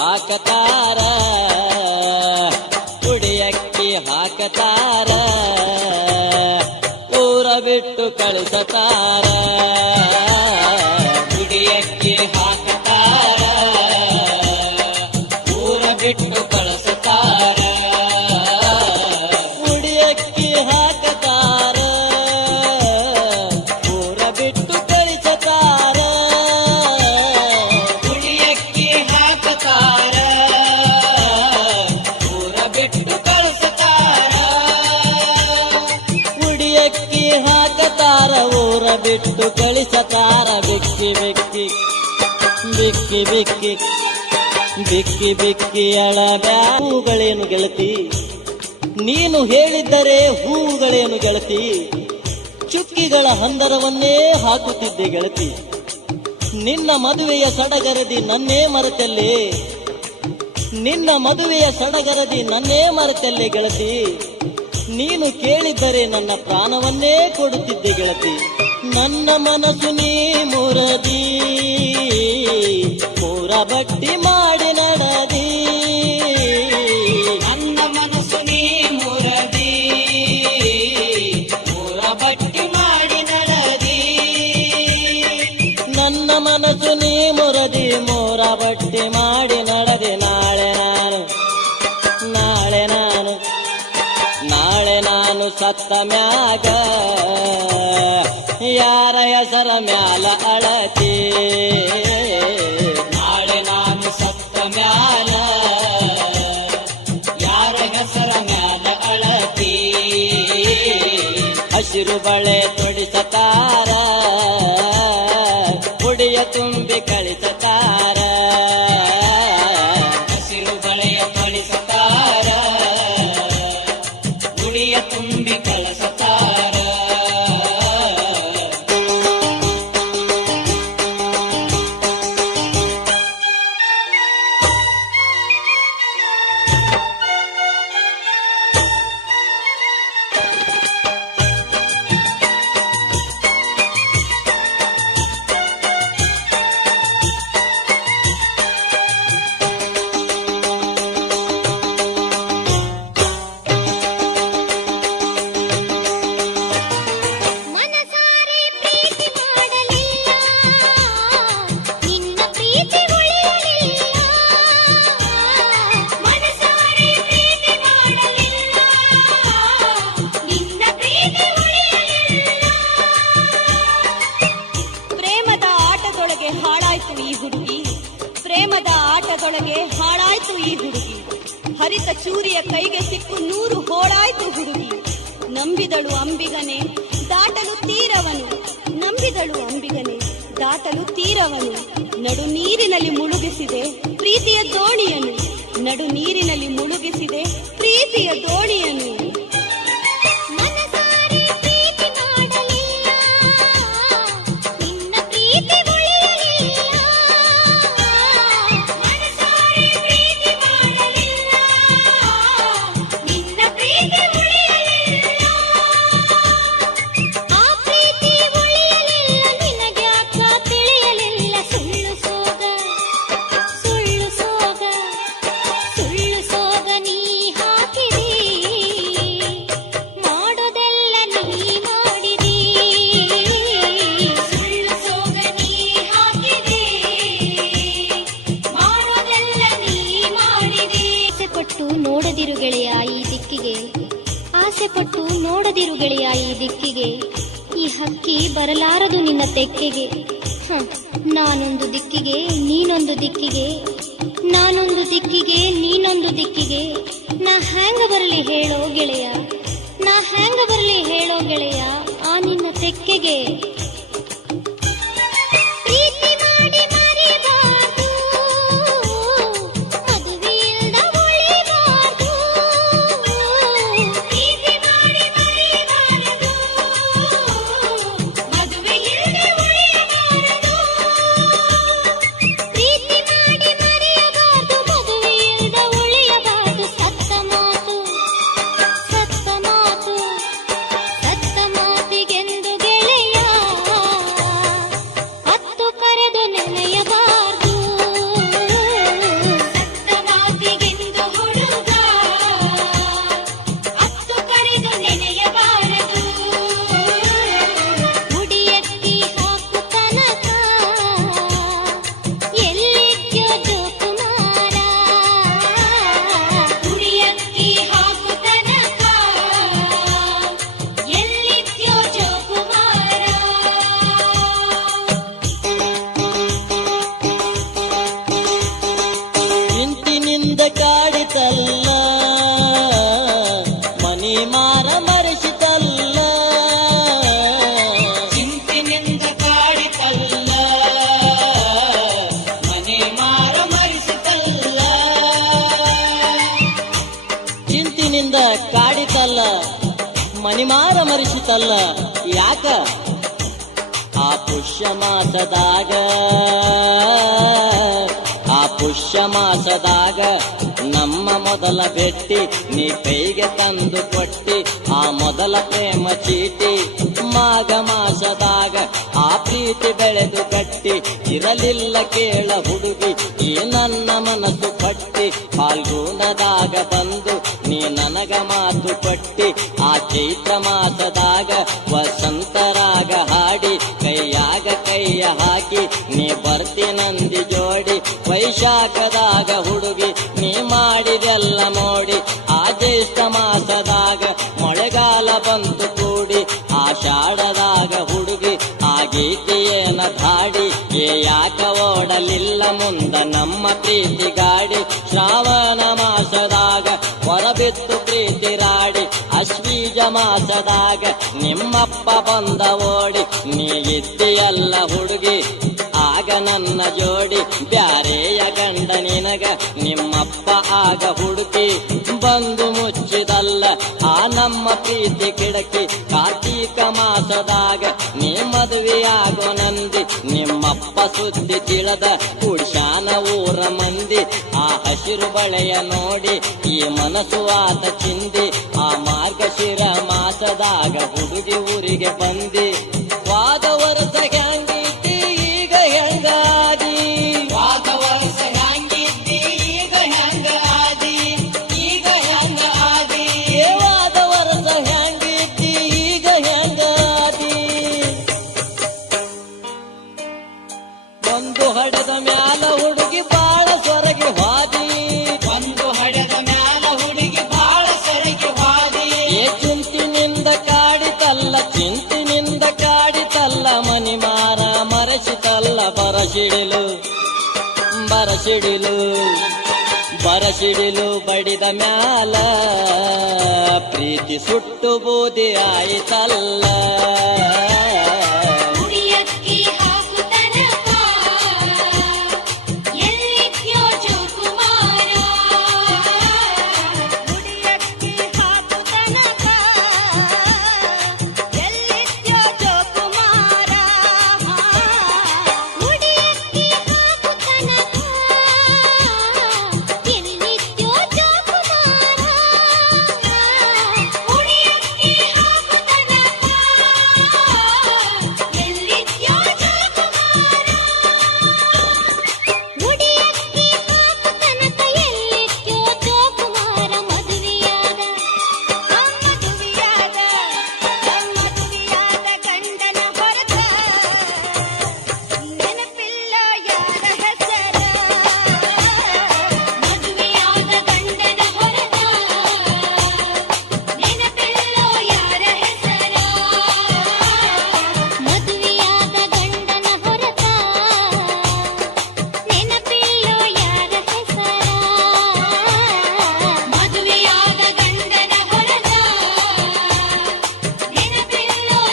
ಹಾಕತಾರ, ಕುಡಿಯಕ್ಕಿ ಹಾಕತಾರ, ಊರ ಬಿಟ್ಟು ಕಳಿಸತಾರ. ಕುಡಿಯಕ್ಕಿ ಹಾಕತಾರ, ಊರ ಬಿಟ್ಟು ಕಳಿಸತಾರ. ಕುಡಿಯಕ್ಕಿ ಹಾಕತಾರ, ಊರ ಬಿಟ್ಟು ಕಳಿಸತಾರ. ಕುಡಿಯಕ್ಕಿ ಹಾಕತಾರ, ಊರ ಬಿಟ್ಟು ಕಳಿಸತಾರ. ಕುಡಿಯಕ್ಕಿ ಹಾಕತಾರ, ಊರ ಬಿಟ್ಟು ಕಳಿಸತಾರ. ಬಿಕ್ಕಿ ಬಿಕ್ಕಿ ಬಿಕ್ಕಿ ಬಿಕ್ಕಿ ಬಿಕ್ಕಿ ಬಿಕ್ಕಿ ಅಳಬ್ಯಾ. ಹೂಗಳೇನು ಗೆಳತಿ, ನೀನು ಹೇಳಿದ್ದರೆ ಹೂವುಗಳೇನು ಗೆಳತಿ, ಚುಕ್ಕಿಗಳ ಹಂದರವನ್ನೇ ಹಾಕುತ್ತಿದ್ದೆ ಗೆಳತಿ. ನಿನ್ನ ಮದುವೆಯ ಸಡಗರದಿ ನನ್ನೇ ಮರೆತಲ್ಲೇ, ನಿನ್ನ ಮದುವೆಯ ಸಡಗರದಿ ನನ್ನೇ ಮರೆತಲ್ಲೇ ಗೆಳತಿ. ನೀನು ಕೇಳಿದ್ದರೆ ನನ್ನ ಪ್ರಾಣವನ್ನೇ ಕೊಡುತ್ತಿದ್ದೆ ಗೆಳತಿ. ನನ್ನ ಮನಸ್ಸು ನೀ ಮುರದಿ, ಮೂರ ಬಟ್ಟಿ ಮಾಡಿ ನಡದಿ. ನನ್ನ ಮನಸ್ಸು ನೀ ಮುರದಿ, ಮೂರ ಬಟ್ಟಿ ಮಾಡಿ ನಡದಿ. ನನ್ನ ಮನಸ್ಸು ನೀ ಮುರದಿ, ಮೂರ ಬಟ್ಟಿ ಮಾಡಿ ನಡದಿ. ನಾಳೆ ನಾನು ಸತ್ತ ಮ್ಯಾಗ ಯಾರ ಹೆಸರ ಮ್ಯಾಲ ಅಳತಿ. ನಾಳೆ ನಾನು ಸತ್ತ ಮ್ಯಾಲ ಯಾರ ಹೆಸರ ಮ್ಯಾಲ ಅಳತಿ. ಹಸಿರು ಬಳೆ ತೊಡಿಸತಾರ, ಕುಡಿಯ ತುಂಬಿ ಕಳಿಸತಾರ. ಹಸಿರು ಬಳೆಯ ತೊಡಿಸತಾರ, ಕುಡಿಯ ತುಂಬಿ ಕಳಿಸತಾರ. ಪ್ರೇಮದ ಆಟದೊಳಗೆ ಹಾಳಾಯ್ತು ಈ ಹುಡುಗಿ. ಹರಿತ ಚೂರಿಯ ಕೈಗೆ ಸಿಕ್ಕು 100 ಹೋಳಾಯ್ತು ಹುಡುಗಿ. ನಂಬಿದಳು ಅಂಬಿಗನೆ ದಾಟಲು ತೀರವನು, ನಂಬಿದಳು ಅಂಬಿಗನೆ ದಾಟಲು ತೀರವನು. ನಡು ನೀರಿನಲ್ಲಿ ಮುಳುಗಿಸಿದೆ ಪ್ರೀತಿಯ ದೋಣಿಯನು, ನಡು ನೀರಿನಲ್ಲಿ ಮುಳುಗಿಸಿದೆ ಪ್ರೀತಿಯ ದೋಣಿಯನು. ನೋಡದಿರು ಗೆಳೆಯ ಈ ದಿಕ್ಕಿಗೆ, ಆಸೆ ಪಟ್ಟು ನೋಡದಿರು ಗೆಳೆಯ ಈ ದಿಕ್ಕಿಗೆ. ಈ ಹಕ್ಕಿ ಬರಲಾರದು ನಿನ್ನ ತೆಕ್ಕೆಗೆ. ನಾನೊಂದು ದಿಕ್ಕಿಗೆ ನೀನೊಂದು ದಿಕ್ಕಿಗೆ, ನಾನೊಂದು ದಿಕ್ಕಿಗೆ ನೀನೊಂದು ದಿಕ್ಕಿಗೆ. ನಾ ಹ್ಯಾಂಗ ಬರಲಿ ಹೇಳೋ ಗೆಳೆಯ, ನಾ ಹ್ಯಾಂಗ ಬರಲಿ ಹೇಳೋ ಗೆಳೆಯ ಆ ನಿನ್ನ ತೆಕ್ಕೆಗೆ. ಪುಷ್ಯ ಮಾಸದಾಗ ನಮ್ಮ ಮೊದಲ ಭೇಟಿ ನೀ ಕೈಗೆ ತಂದು ಕೊಟ್ಟಿ ಆ ಮೊದಲ ಪ್ರೇಮ ಚೀಟಿ ಮಾಘ ಮಾಸದಾಗ ಆ ಪ್ರೀತಿ ಬೆಳೆದು ಗಟ್ಟಿ ಇರಲಿಲ್ಲ ಕೇಳ ಹುಡುಗಿ ಈ ನನ್ನ ಮನಸ್ಸು ಪಟ್ಟಿ ಫಾಲ್ಗುಣದಾಗ ಬಂದು ನೀ ನನಗ ಮಾತು ಕೊಟ್ಟಿ ಆ ಚೈತ್ರ ಮಾಸದಾಗ ವಸಂತರಾಗ ಹಾಡಿ ಕೈಯಾಗ ಕೈಯ ಹಾಕಿ ನೀ ಬರ್ತೀನಂದಿ ಜೋಡಿ ವೈಶಾಖದಾಗ ಹುಡುಗಿ ನೀ ಮಾಡಿದೆಲ್ಲ ಮೋಡಿ ಆ ಜ್ಯೇಷ್ಠ ಮಾಸದಾಗ ಮಳೆಗಾಲ ಬಂತು ಕೂಡಿ ಆಷಾಢದಾಗ ಹುಡುಗಿ ಆ ಗೀತೆಯೇನ ಧಾಡಿ ಯಾಕ ಓಡಲಿಲ್ಲ ಮುಂದ ನಮ್ಮ ಪ್ರೀತಿ ಗಾಡಿ ಶ್ರಾವಣ ಮಾಸದಾಗ ಹೊರಬಿತ್ತು ಪ್ರೀತಿ ರಾಡಿ ಅಶ್ವೀಜ ಮಾಸದಾಗ ನಿಮ್ಮಪ್ಪ ಬಂದ ಓಡಿ ನೀ ಇದ್ದೀಯಲ್ಲ ಹುಡುಗಿ ಆಗ ನನ್ನ ಜೋಡಿ ಬ್ಯಾರೆಯ ಗಂಡ ನಿನಗ ನಿಮ್ಮಪ್ಪ ಆಗ ಹುಡುಕಿ ಬಂದು ಮುಚ್ಚಿದಲ್ಲ ಆ ನಮ್ಮ ಪ್ರೀತಿ ಕಿಡಕಿ ಕಾರ್ತೀಕ ಮಾಸದಾಗ ನೀ ಮದುವೆಯಾಗೋ ನಂದಿ ನಿಮ್ಮಪ್ಪ ಸುದ್ದಿ ತಿಳಿದ ಕುಡ್ಶಾನ ಊರ ಮಂದಿ ಆ ಹಸಿರು ಬಳೆಯ ನೋಡಿ ಈ ಮನಸ್ಸು ಆತ ಚಿಂದಿ ಆ ಮಾರ್ಗಶಿರ ಮಾಸದಾಗ ಹುಡುಗಿ ಊರಿಗೆ ಬಂದಿ ವಾದ ವರ್ಷ ಹ್ಯಾಂಗಿದ್ದಿ ಈಗ ಹೆಂಗಾದಿ ವಾದ ವರ್ಷ ಹ್ಯಾಂಗಿದ್ದಿ ಈಗ ಹೆಂಗಾದಿ ಈಗ ಹೆಂಗ ಆದಿ ವಾದ ವರ್ಷ ಹ್ಯಾಂಗಿದ್ದಿ ಈಗ ಹೆಂಗಾದಿ ಒಂದು ಹಡದ ಮ್ಯಾಲ ಹುಡುಗಿ ಬಾಳ ಸೊರಗಿ ಹಾದಿ ಒಂದು ಹಡದ ಮ್ಯಾಲ ಹುಡುಗಿ ಬಾಳ ಸೊರಗಿ ಹಾದಿ ಚಿಂತಿನಿಂದ ಕಾಡಿತಲ್ಲ ಚಿಂತಿನಿಂದ ಕಾಡಿತಲ್ಲ ಮನಿ ಮಾರ ಮರಸಿತಲ್ಲ ಬರಸಿಡಿಲು ಬಡಿದ ಮ್ಯಾಲ ಪ್ರೀತಿ ಸುಟ್ಟು ಬೂದಿ ಆಯಿತಲ್ಲ